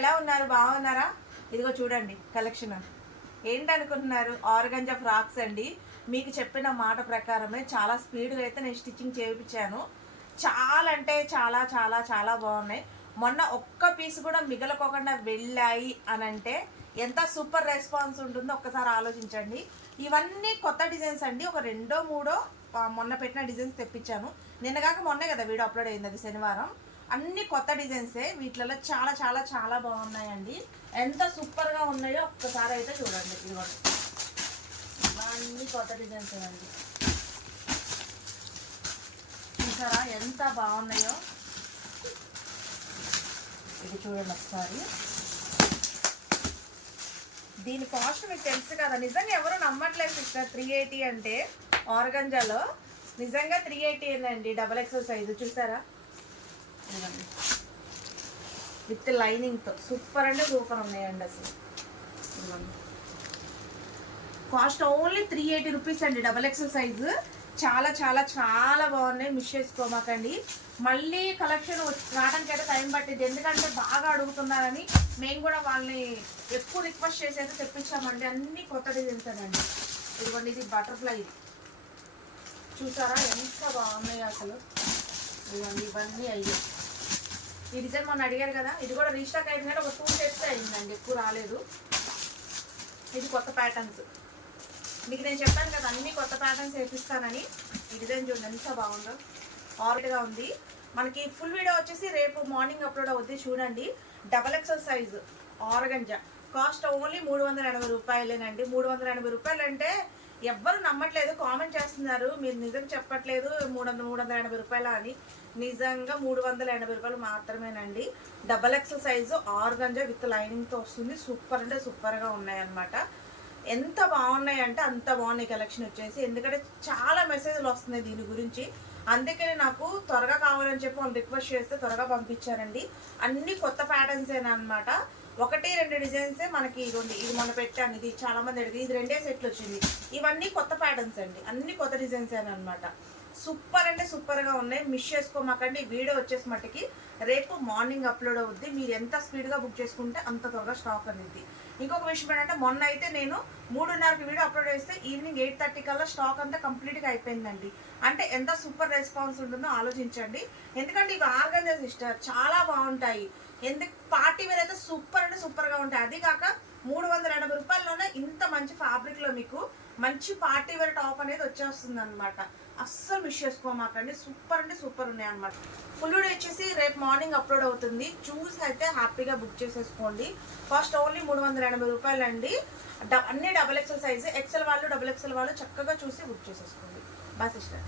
ఎలా ఉన్నారు? బాగున్నారా? ఇదిగో చూడండి కలెక్షన్ ఏంటనుకుంటున్నారు? ఆర్గంజా ఫ్రాక్స్ అండి. మీకు చెప్పిన మాట ప్రకారమే చాలా స్పీడ్గా అయితే నేను స్టిచ్చింగ్ చేయించాను. చాలా అంటే చాలా చాలా చాలా బాగున్నాయి. మొన్న ఒక్క పీస్ కూడా మిగలకోకుండా వెళ్ళాయి అని అంటే ఎంత సూపర్ రెస్పాన్స్ ఉంటుందో ఒక్కసారి ఆలోచించండి. ఇవన్నీ కొత్త డిజైన్స్ అండి. ఒక రెండో మూడో మొన్న పెట్టిన డిజైన్స్ తెప్పించాను. నిన్నగాక మొన్నే కదా వీడియో అప్లోడ్ అయింది, అది శనివారం. అన్ని కొత్త డిజైన్సే. వీటిలో చాలా చాలా చాలా బాగున్నాయండి. ఎంత సూపర్గా ఉన్నాయో ఒక్కసారి అయితే చూడండి. ఇదిగోండి అన్ని కొత్త డిజైన్స్ అండి. చూసారా ఎంత బాగున్నాయో? ఇది చూడండి ఒకసారి. దీని కాస్ట్ మీకు తెలుసు కదా. నిజంగా ఎవరు నమ్మట్లేదు సిస్టర్. 380 అంటే ఆర్గంజాలో నిజంగా 380 అండి. XXL సైజు చూసారా? విత్ లైనింగ్తో సూపర్ అంటే సూపర్ ఉన్నాయండి. అసలు కాస్ట్ ఓన్లీ 380 రూపీస్ అండి. XXL సైజు చాలా చాలా చాలా బాగున్నాయి. మిస్ చేసుకోమాకండి. మళ్ళీ కలెక్షన్ రావడానికి అయితే టైం పట్టింది, ఎందుకంటే బాగా అడుగుతున్నారని మేము కూడా వాళ్ళని ఎక్కువ రిక్వెస్ట్ చేసి అయితే తెప్పించామండి. అన్ని కొత్త డిజైన్స్ అండి. ఇదిగోండి, ఇది బటర్ఫ్లై. చూసారా ఎంత బాగున్నాయి అసలు? ఇదిగోండి ఇవన్నీ అయ్యాయి. ఈ డిజైన్ మొన్న అడిగారు కదా, ఇది కూడా రీస్టాక్ అయింది కానీ ఒక 2 సెట్స్ అయిందండి, ఎక్కువ రాలేదు. ఇది కొత్త ప్యాటర్న్స్. మీకు నేను చెప్పాను కదా అన్ని కొత్త ప్యాటర్న్స్ వేపిస్తానని. ఈ డిజైన్ చూడండి ఎంత బాగుందో, ఆర్డర్గా ఉంది. మనకి ఫుల్ వీడియో వచ్చేసి రేపు మార్నింగ్ అప్లోడ్ అవుద్ది, చూడండి. XXL size organza cost only 380 రూపాయలేనండి. 380 రూపాయలు అంటే ఎవ్వరు నమ్మట్లేదు, కామెంట్ చేస్తున్నారు. మీరు నిజంగా చెప్పట్లేదు 380 రూపాయల అని. నిజంగా 380 రూపాయలు మాత్రమేనండి. XXL సైజు ఆర్గంజా విత్ లైనింగ్తో వస్తుంది. సూపర్ అంటే సూపర్గా ఉన్నాయన్నమాట. ఎంత బాగున్నాయి అంటే అంత బాగున్నాయి కలెక్షన్ వచ్చేసి. ఎందుకంటే చాలా మెసేజ్లు వస్తున్నాయి దీని గురించి, అందుకని నాకు త్వరగా కావాలని చెప్పి వాళ్ళు రిక్వెస్ట్ చేస్తే త్వరగా పంపించారండి. అన్ని కొత్త ప్యాటర్న్సేనా అనమాట. 1-2 డిజైన్సే మనకి. ఇదిగోండి, ఇది మనం పెట్టాను, ఇది చాలా మంది అడిగింది. ఇది 2 సెట్లు వచ్చింది. ఇవన్నీ కొత్త ప్యాటర్న్స్ అండి, అన్ని కొత్త డిజైన్సేనా అనమాట. సూపర్ అంటే సూపర్గా ఉన్నాయి. మిస్ చేసుకోమాకండి. వీడియో వచ్చేసి మట్టుకి రేపు మార్నింగ్ అప్లోడ్ అవుద్ది. మీరు ఎంత స్పీడ్గా బుక్ చేసుకుంటే అంత త్వరగా స్టాక్ అనేది. ఇంకొక విషయం ఏంటంటే, మొన్న అయితే నేను 3:30కి వీడియో అప్లోడ్ చేస్తే ఈవినింగ్ 8:30 కల్లా స్టాక్ అంతా కంప్లీట్గా అయిపోయిందండి. అంటే ఎంత సూపర్ రెస్పాన్స్ ఉంటుందో ఆలోచించండి. ఎందుకంటే ఇవి ఆర్గంజా సిస్టర్ చాలా బాగుంటాయి. ఎందుకు పార్టీ వేర్ అయితే సూపర్ అంటే సూపర్గా ఉంటాయి. అది కాక 380 రూపాయల్లోనే ఇంత మంచి ఫ్యాబ్రిక్లో మీకు మంచి పార్టీ వేర్ టాప్ అనేది వచ్చేస్తుంది అనమాట. అస్సలు మిస్ చేసుకోమాకండి. సూపర్ అంటే సూపర్ ఉన్నాయి అనమాట. ఫుల్ వీడియో వచ్చేసి రేపు మార్నింగ్ అప్లోడ్ అవుతుంది. చూసి అయితే హ్యాపీగా బుక్ చేసేసుకోండి. కాస్ట్ ఓన్లీ 380 రూపాయలు అండి. అన్ని XXL సైజు. XL వాళ్ళు XXL వాళ్ళు చక్కగా చూసి బుక్ చేసేసుకోండి. Bus sister.